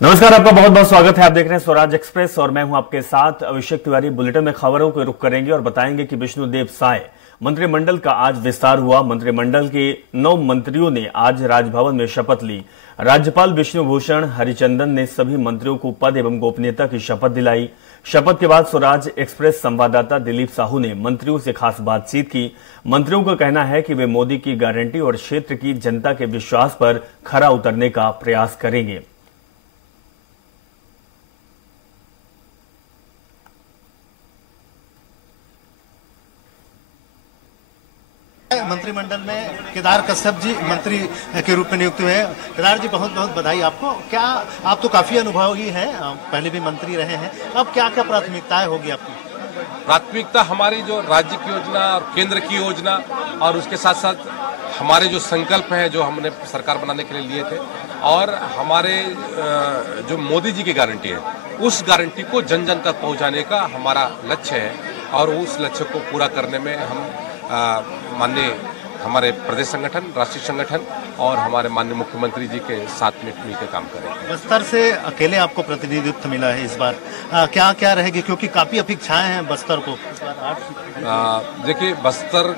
नमस्कार, आपका बहुत बहुत स्वागत है। आप देख रहे हैं स्वराज एक्सप्रेस और मैं हूं आपके साथ अभिषेक तिवारी। बुलेटिन में खबरों को रुख करेंगे और बताएंगे कि विष्णुदेव साय मंत्रिमंडल का आज विस्तार हुआ। मंत्रिमंडल के 9 मंत्रियों ने आज राजभवन में शपथ ली। राज्यपाल विष्णुभूषण हरिचंदन ने सभी मंत्रियों को पद एवं गोपनीयता की शपथ दिलाई। शपथ के बाद स्वराज एक्सप्रेस संवाददाता दिलीप साहू ने मंत्रियों से खास बातचीत की। मंत्रियों का कहना है कि वे मोदी की गारंटी और क्षेत्र की जनता के विश्वास पर खरा उतरने का प्रयास करेंगे। मंत्रिमंडल में केदार कश्यप जी मंत्री के रूप में नियुक्त हुए हैं। केदार जी, बहुत बहुत बधाई आपको। क्या आप तो काफी अनुभवी हैं, पहले भी मंत्री रहे हैं, अब क्या क्या प्राथमिकताएं होगी आपकी? प्राथमिकता हमारी जो राज्य की योजना और केंद्र की योजना और उसके साथ साथ हमारे जो संकल्प हैं जो हमने सरकार बनाने के लिए लिए थे और हमारे जो मोदी जी की गारंटी है उस गारंटी को जन जन तक पहुंचाने का हमारा लक्ष्य है और उस लक्ष्य को पूरा करने में हम माननीय हमारे प्रदेश संगठन, राष्ट्रीय संगठन और हमारे माननीय मुख्यमंत्री जी के साथ में मिलकर काम करेंगे। बस्तर से अकेले आपको प्रतिनिधित्व मिला है इस बार, क्या क्या रहेगी, क्योंकि काफी अपेक्षाएं हैं बस्तर को? देखिए, बस्तर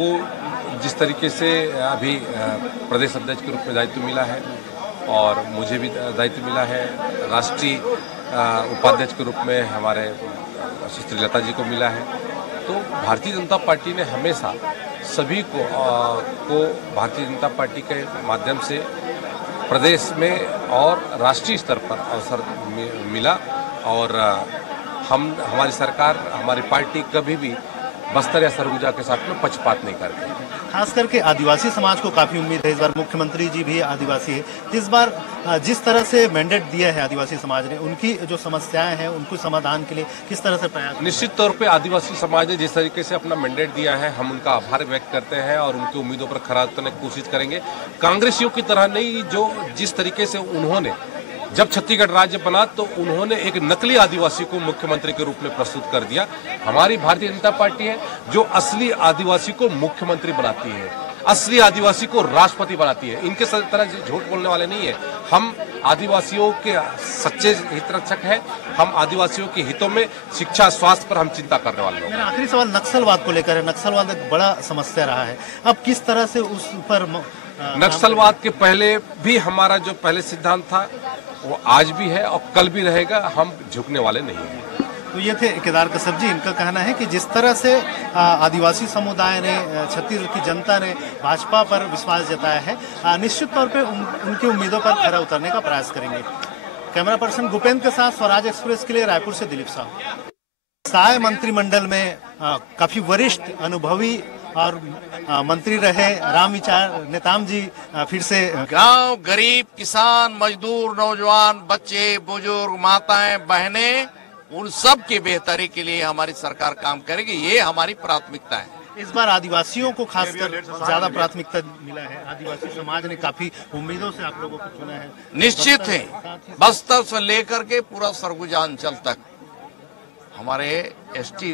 को जिस तरीके से अभी प्रदेश अध्यक्ष के रूप में दायित्व मिला है और मुझे भी दायित्व मिला है, राष्ट्रीय उपाध्यक्ष के रूप में हमारे सिस्टर लता जी को मिला है, तो भारतीय जनता पार्टी ने हमेशा सभी को भारतीय जनता पार्टी के माध्यम से प्रदेश में और राष्ट्रीय स्तर पर अवसर मिला और हमारी सरकार, हमारी पार्टी कभी भी बस्तर या सरगुजा के साथ में पक्षपात नहीं करती। खास करके आदिवासी समाज को काफी उम्मीद है, इस बार मुख्यमंत्री जी भी आदिवासी है, इस बार जिस तरह से मैंडेट दिया है आदिवासी समाज ने, उनकी जो समस्याएं हैं उनको समाधान के लिए किस तरह से प्रयास? निश्चित तौर पे आदिवासी समाज ने जिस तरीके से अपना मैंडेट दिया है हम उनका आभार व्यक्त करते हैं और उनकी उम्मीदों पर खरा उतरने की कोशिश करेंगे। कांग्रेसियों की तरह नहीं, जो जिस तरीके से उन्होंने जब छत्तीसगढ़ राज्य बना तो उन्होंने एक नकली आदिवासी को मुख्यमंत्री के रूप में प्रस्तुत कर दिया। हमारी भारतीय जनता पार्टी है जो असली आदिवासी को मुख्यमंत्री बनाती है, असली आदिवासी को राष्ट्रपति बनाती है। इनके तरह झूठ बोलने वाले नहीं है। हम आदिवासियों के सच्चे हितरक्षक हैं, हम आदिवासियों के हितों में शिक्षा, स्वास्थ्य पर हम चिंता करने वाले लोग। मेरा आखिरी सवाल नक्सलवाद को लेकर है। नक्सलवाद एक बड़ा समस्या रहा है, अब किस तरह से उस पर? नक्सलवाद के पहले भी हमारा जो पहले सिद्धांत था वो आज भी है और कल भी रहेगा, हम झुकने वाले नहीं हैं। तो ये थे केदार कश्यप जी। इनका कहना है कि जिस तरह से आदिवासी समुदाय ने, छत्तीसगढ़ की जनता ने भाजपा पर विश्वास जताया है, निश्चित तौर पे उनकी उम्मीदों पर खरा उतरने का प्रयास करेंगे। कैमरा पर्सन गुपेंद्र के साथ स्वराज एक्सप्रेस के लिए रायपुर से दिलीप साहू। साय मंत्रिमंडल में काफी वरिष्ठ अनुभवी और मंत्री रहे राम विचार नेताम जी फिर से गांव, गरीब, किसान, मजदूर, नौजवान, बच्चे, बुजुर्ग, माताएं, बहनें, उन सब की बेहतरी के लिए हमारी सरकार काम करेगी। ये हमारी प्राथमिकता है। इस बार आदिवासियों को खासकर ज्यादा प्राथमिकता मिला है। आदिवासी समाज ने काफी उम्मीदों से आप लोगों को चुना है। निश्चित है, बस्तर से लेकर के पूरा सरगुजा अंचल तक हमारे एसटी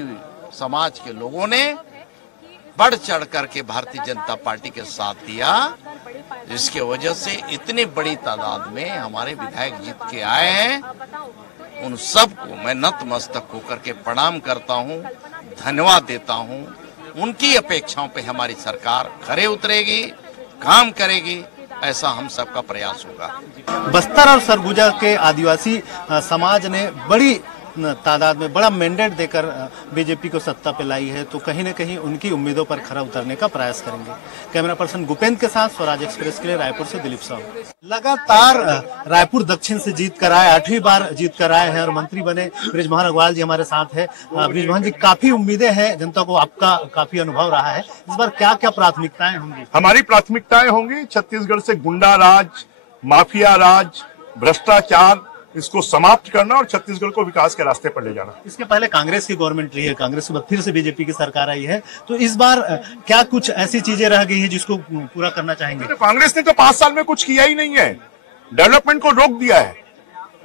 समाज के लोगों ने बढ़ चढ़ करके भारतीय जनता पार्टी के साथ दिया, जिसके वजह से इतनी बड़ी तादाद में हमारे विधायक जीत के आए हैं। उन सबको मैं नतमस्तक होकर के प्रणाम करता हूं, धन्यवाद देता हूं। उनकी अपेक्षाओं पे हमारी सरकार खरे उतरेगी, काम करेगी, ऐसा हम सबका प्रयास होगा। बस्तर और सरगुजा के आदिवासी समाज ने बड़ी तादाद में बड़ा मैंडेट देकर बीजेपी को सत्ता पे लाई है, तो कहीं न कहीं उनकी उम्मीदों पर खरा उतरने का प्रयास करेंगे। कैमरा पर्सन गुपेंद्र के साथ स्वराज एक्सप्रेस के लिए रायपुर से दिलीप साहू। लगातार रायपुर दक्षिण से जीत कर आए, 8वीं बार जीत कर आए हैं और मंत्री बने बृजमोहन अग्रवाल जी हमारे साथ है। बृजमोहन जी, काफी उम्मीदें हैं, जनता को आपका काफी अनुभव रहा है, इस बार क्या क्या प्राथमिकताएं होंगी? हमारी प्राथमिकताएं होंगी छत्तीसगढ़ से गुंडा राज, माफिया राज, भ्रष्टाचार, इसको समाप्त करना और छत्तीसगढ़ को विकास के रास्ते पर ले जाना। इसके पहले कांग्रेस की गवर्नमेंट रही है, कांग्रेस के बाद फिर से बीजेपी की सरकार आई है, तो इस बार क्या कुछ ऐसी चीजें रह गई है जिसको पूरा करना चाहेंगे? कांग्रेस ने तो 5 साल में कुछ किया ही नहीं है, डेवलपमेंट को रोक दिया है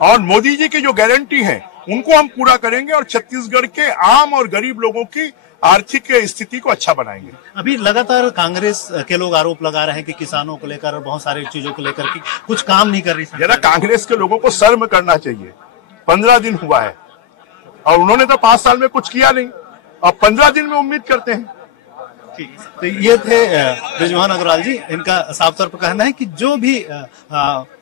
और मोदी जी की जो गारंटी है उनको हम पूरा करेंगे और छत्तीसगढ़ के आम और गरीब लोगों की आर्थिक स्थिति को अच्छा बनाएंगे। अभी लगातार कांग्रेस के लोग आरोप लगा रहे हैं कि किसानों को लेकर और बहुत सारी चीजों को लेकर कि कुछ काम नहीं कर रही सरकार। जरा कांग्रेस के लोगों को शर्म करना चाहिए। 15 दिन हुआ है और उन्होंने तो 5 साल में कुछ किया नहीं, अब 15 दिन में उम्मीद करते हैं। तो ये थे बृजमोहन अग्रवाल जी। इनका साफ तौर पर कहना है कि जो भी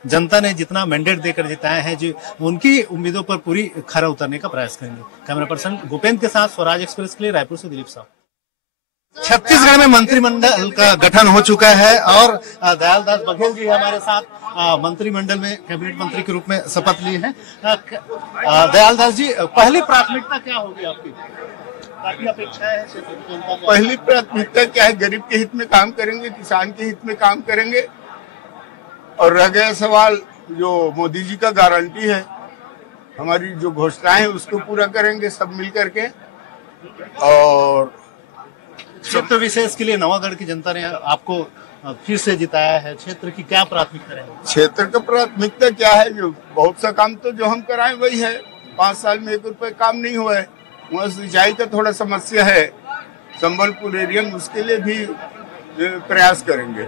जनता ने जितना मैंडेट देकर जिताए हैं, जो उनकी उम्मीदों पर पूरी खरा उतरने का प्रयास करेंगे। कैमरा पर्सन भूपेंद्र के साथ स्वराज एक्सप्रेस के लिए रायपुर से दिलीप साहब। छत्तीसगढ़ में मंत्रिमंडल का गठन हो चुका है और दयालदास बघेल जी हमारे साथ मंत्रिमंडल में कैबिनेट मंत्री के रूप में शपथ लिए हैं। दयालदास जी, पहली प्राथमिकता क्या होगी आपकी? काफी अपेक्षा है क्षेत्र की जनता को। पहली प्राथमिकता क्या है? गरीब के हित में काम करेंगे, किसान के हित में काम करेंगे। और रह गया सवाल जो मोदी जी का गारंटी है, हमारी जो घोषणाएं है उसको पूरा करेंगे सब मिल करके। और क्षेत्र विशेष के लिए नवागढ़ की जनता ने आपको फिर से जिताया है, क्षेत्र की क्या प्राथमिकता रहेगी? क्षेत्र का प्राथमिकता क्या है? जो बहुत सा काम तो जो हम कराए वही है। 5 साल में 1 रुपए काम नहीं हुआ है। वहाँ सिंचाई का थोड़ा समस्या है, संबलपुर एरिया में, उसके लिए भी प्रयास करेंगे।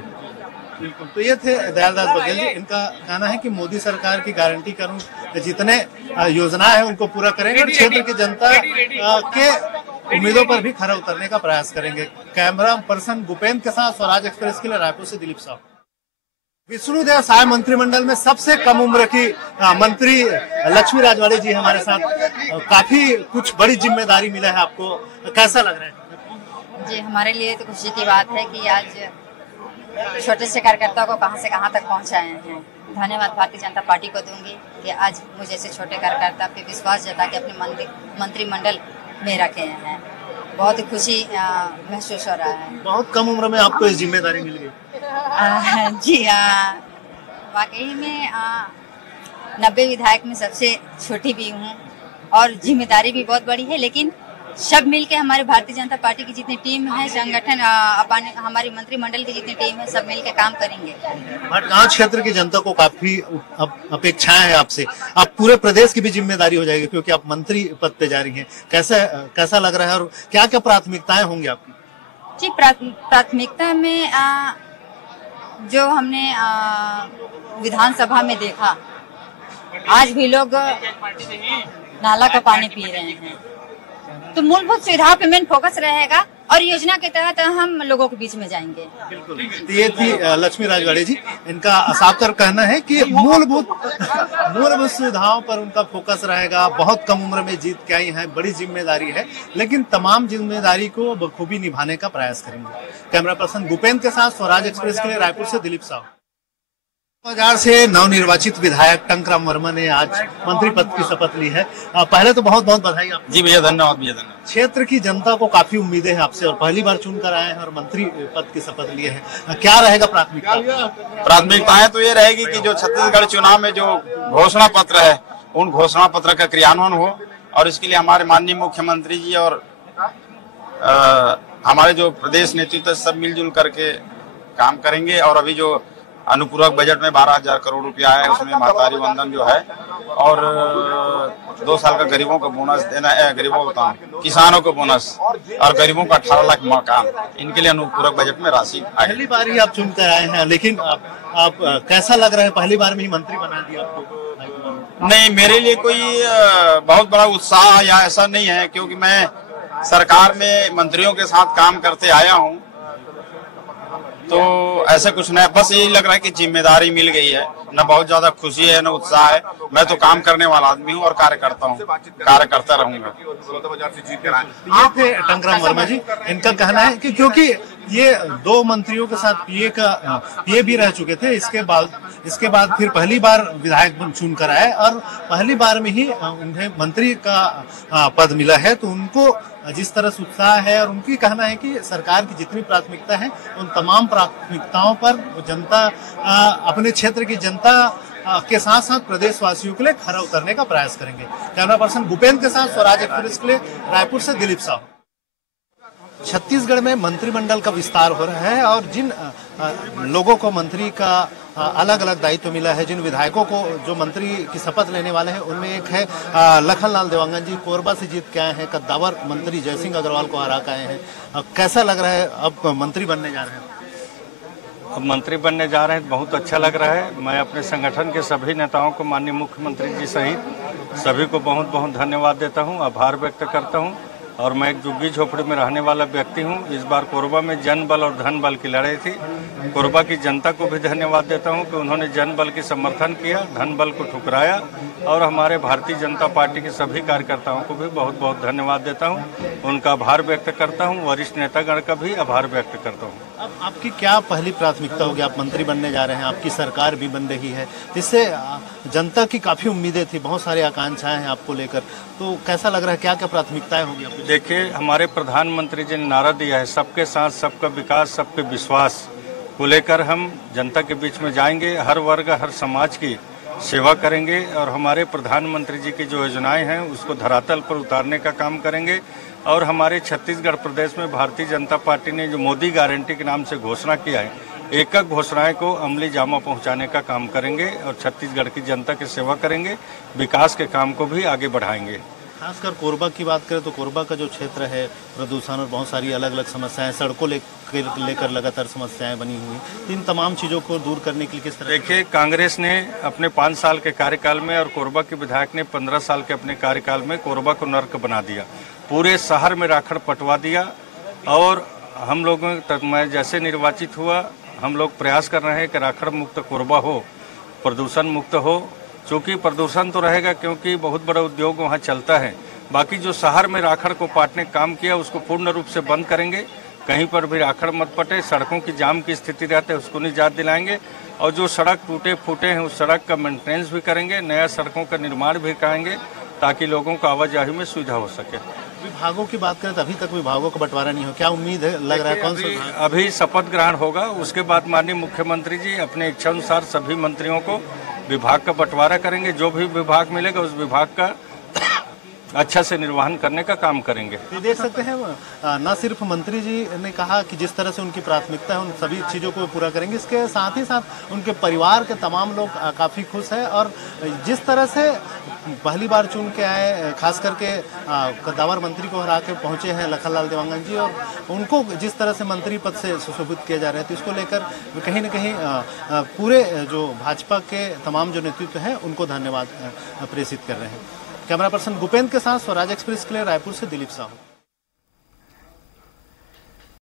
बिल्कुल। तो ये थे दयालदास बघेल जी। इनका कहना है कि मोदी सरकार की गारंटी करूं, जितने योजना है उनको पूरा करेंगे और क्षेत्र की जनता के उम्मीदों पर भी खरा उतरने का प्रयास करेंगे। कैमरा पर्सन भूपेंद्र के साथ स्वराज एक्सप्रेस के लिए रायपुर से दिलीप साहब। विष्णुदेव साय मंत्रिमंडल में सबसे कम उम्र की मंत्री लक्ष्मी राजवाड़े जी हमारे साथ। काफी कुछ बड़ी जिम्मेदारी मिला है आपको, कैसा लग रहा है? जी, हमारे लिए तो खुशी की बात है कि आज छोटे से कार्यकर्ता को कहां से कहां तक पहुंचाए हैं। धन्यवाद भारतीय जनता पार्टी को दूंगी कि आज मुझे ऐसे छोटे कार्यकर्ता पे विश्वास जता के अपने मंत्रिमंडल में रखे हैं। बहुत ही खुशी महसूस हो रहा है। बहुत कम उम्र में आपको इस जिम्मेदारी मिल गई। जी, वाकई में 90 विधायक में सबसे छोटी भी हूँ और जिम्मेदारी भी बहुत बड़ी है, लेकिन सब मिलके हमारे भारतीय जनता पार्टी की जितनी टीम है, संगठन हमारी मंत्रिमंडल की जितनी टीम है, सब मिलके काम करेंगे। भटगांव क्षेत्र की जनता को काफी अपेक्षाएं हैं आपसे। आप पूरे प्रदेश की भी जिम्मेदारी हो जाएगी क्योंकि आप मंत्री पद पे जा रही हैं। कैसा लग रहा है और क्या क्या प्राथमिकताएं होंगी आपकी? जी, प्राथमिकता में जो हमने विधानसभा में देखा, आज भी लोग नाला का पानी पी रहे हैं, तो मूलभूत सुविधाओं पे मेन फोकस रहेगा और योजना के तहत हम लोगों के बीच में जाएंगे। बिल्कुल। ये थी लक्ष्मी राजवाड़े जी। इनका साफ तौर कहना है कि मूलभूत सुविधाओं पर उनका फोकस रहेगा। बहुत कम उम्र में जीत के आई है, बड़ी जिम्मेदारी है, लेकिन तमाम जिम्मेदारी को बखूबी निभाने का प्रयास करेंगे। कैमरा पर्सन भूपेंद्र के साथ स्वराज एक्सप्रेस के लिए रायपुर से दिलीप साहब। बाजार से नवनिर्वाचित विधायक टंकराम वर्मा ने आज मंत्री पद की शपथ ली है। पहले तो बहुत बहुत बधाई आपको। जी भैया, धन्यवाद भैया, धन्यवाद। क्षेत्र की जनता को काफी उम्मीदें हैं आपसे और पहली बार चुनकर आए हैं और मंत्री पद की शपथ लिए हैं। क्या रहेगा प्राथमिकता? प्राथमिकताएं तो ये रहेगी कि जो छत्तीसगढ़ चुनाव में जो घोषणा पत्र है, उन घोषणा पत्र का क्रियान्वयन हो और इसके लिए हमारे माननीय मुख्यमंत्री जी और हमारे जो प्रदेश नेतृत्व सब मिलजुल करके काम करेंगे। और अभी जो अनुपूरक बजट में 12,000 करोड़ रुपया है, उसमें महतारी वंदन जो है और 2 साल का गरीबों को बोनस देना है, गरीबों को किसानों को बोनस और गरीबों को 18 लाख मकान, इनके लिए अनुपूरक बजट में राशि। पहली बार ही आप चुनकर आए हैं, लेकिन आप कैसा लग रहा है? पहली बार में ही मंत्री बना दिया आपको? नहीं, मेरे लिए कोई बहुत बड़ा उत्साह या ऐसा नहीं है, क्योंकि मैं सरकार में मंत्रियों के साथ काम करते आया हूँ, तो ऐसा कुछ नहीं। बस यही लग रहा है कि जिम्मेदारी मिल गई है। न बहुत ज्यादा खुशी है, न उत्साह है। मैं तो काम करने वाला आदमी हूँ और कार्यकर्ता हूँ, कार्य करता रहूंगा। ये थे टंकराम वर्मा जी। इनका कहना है कि क्योंकि ये 2 मंत्रियों के साथ पीए भी रह चुके थे, इसके बाद फिर पहली बार विधायक चुनकर आए और पहली बार में ही उन्हें मंत्री का पद मिला है, तो उनको जिस तरह से उत्साह है और उनकी कहना है कि सरकार की जितनी प्राथमिकता है उन तमाम प्राथमिकताओं पर जनता अपने क्षेत्र की जनता के साथ साथ प्रदेशवासियों के लिए खरा उतरने का प्रयास करेंगे। कैमरा पर्सन भूपेंद्र के साथ स्वराज एक्सप्रेस के लिए रायपुर से दिलीप साहब। छत्तीसगढ़ में मंत्रिमंडल का विस्तार हो रहा है और जिन लोगों को मंत्री का अलग अलग दायित्व मिला है। जिन विधायकों को जो मंत्री की शपथ लेने वाले हैं उनमें एक है लखनलाल देवांगन जी, कोरबा से जीत के आए हैं। कद्दावर मंत्री जयसिंह अग्रवाल को हरा के आए हैं। कैसा लग रहा है अब मंत्री बनने जा रहे हैं? अब मंत्री बनने जा रहे हैं, बहुत अच्छा लग रहा है। मैं अपने संगठन के सभी नेताओं को, माननीय मुख्यमंत्री जी सहित सभी को बहुत बहुत धन्यवाद देता हूं, आभार व्यक्त करता हूं। और मैं एक झुग्गी झोपड़ी में रहने वाला व्यक्ति हूं। इस बार कोरबा में जन बल और धन बल की लड़ाई थी। कोरबा की जनता को भी धन्यवाद देता हूं कि उन्होंने जन बल की समर्थन किया, धन बल को ठुकराया। और हमारे भारतीय जनता पार्टी के सभी कार्यकर्ताओं को भी बहुत बहुत धन्यवाद देता हूं, उनका आभार व्यक्त करता हूं। वरिष्ठ नेतागण का भी आभार व्यक्त करता हूं। अब आपकी क्या पहली प्राथमिकता होगी? आप मंत्री बनने जा रहे हैं, आपकी सरकार भी बन रही है, जिससे जनता की काफी उम्मीदें थी, बहुत सारी आकांक्षाएं हैं आपको लेकर, तो कैसा लग रहा है, क्या क्या प्राथमिकताएं होगी आपकी? देखिए, हमारे प्रधानमंत्री जी ने नारा दिया है, सबके साथ सबका विकास, सबके विश्वास को लेकर हम जनता के बीच में जाएंगे, हर वर्ग हर समाज की सेवा करेंगे। और हमारे प्रधानमंत्री जी की जो योजनाएं हैं उसको धरातल पर उतारने का काम करेंगे। और हमारे छत्तीसगढ़ प्रदेश में भारतीय जनता पार्टी ने जो मोदी गारंटी के नाम से घोषणा किया है, एक एक घोषणाएं को अमली जामा पहुंचाने का काम करेंगे और छत्तीसगढ़ की जनता की सेवा करेंगे, विकास के काम को भी आगे बढ़ाएंगे। खासकर कोरबा की बात करें तो कोरबा का जो क्षेत्र है, प्रदूषण और बहुत सारी अलग अलग समस्याएं, सड़कों लेकर लगातार समस्याएं बनी हुई, इन तमाम चीज़ों को दूर करने के लिए किस तरह? देखिए, कांग्रेस ने अपने 5 साल के कार्यकाल में और कोरबा के विधायक ने 15 साल के अपने कार्यकाल में कोरबा को नर्क बना दिया, पूरे शहर में राखड़ पटवा दिया। और हम लोगों मैं जैसे निर्वाचित हुआ, हम लोग प्रयास कर रहे हैं कि राखड़ मुक्त कोरबा हो, प्रदूषण मुक्त हो। चूँकि प्रदूषण तो रहेगा क्योंकि बहुत बड़ा उद्योग वहाँ चलता है, बाकी जो शहर में राखड़ को पाटने का काम किया उसको पूर्ण रूप से बंद करेंगे। कहीं पर भी राखड़ मत पटे, सड़कों की जाम की स्थिति रहती है उसको निजात दिलाएंगे। और जो सड़क टूटे फूटे हैं उस सड़क का मेंटेनेंस भी करेंगे, नया सड़कों का निर्माण भी कराएंगे ताकि लोगों को आवाजाही में सुविधा हो सके। विभागों की बात करें तो अभी तक विभागों का बंटवारा नहीं हो, क्या उम्मीद है, लग रहा है कौन सा? अभी शपथ ग्रहण होगा, उसके बाद माननीय मुख्यमंत्री जी अपने इच्छा अनुसार सभी मंत्रियों को विभाग का बंटवारा करेंगे। जो भी विभाग मिलेगा उस विभाग का अच्छा से निर्वहन करने का काम करेंगे। ये देख सकते हैं, न सिर्फ मंत्री जी ने कहा कि जिस तरह से उनकी प्राथमिकता है उन सभी चीज़ों को पूरा करेंगे, इसके साथ ही साथ उनके परिवार के तमाम लोग काफ़ी खुश हैं। और जिस तरह से पहली बार चुन के आए, खास करके कद्दावर मंत्री को हरा के पहुंचे हैं लखनलाल देवांगन जी, और उनको जिस तरह से मंत्री पद से सुशोभित किया जा रहा है, तो इसको लेकर कहीं न कहीं पूरे जो भाजपा के तमाम जो नेतृत्व हैं उनको धन्यवाद प्रेषित कर रहे हैं। कैमरा पर्सन भूपेंद्र के साथ स्वराज एक्सप्रेस के लिए रायपुर से दिलीप साहू।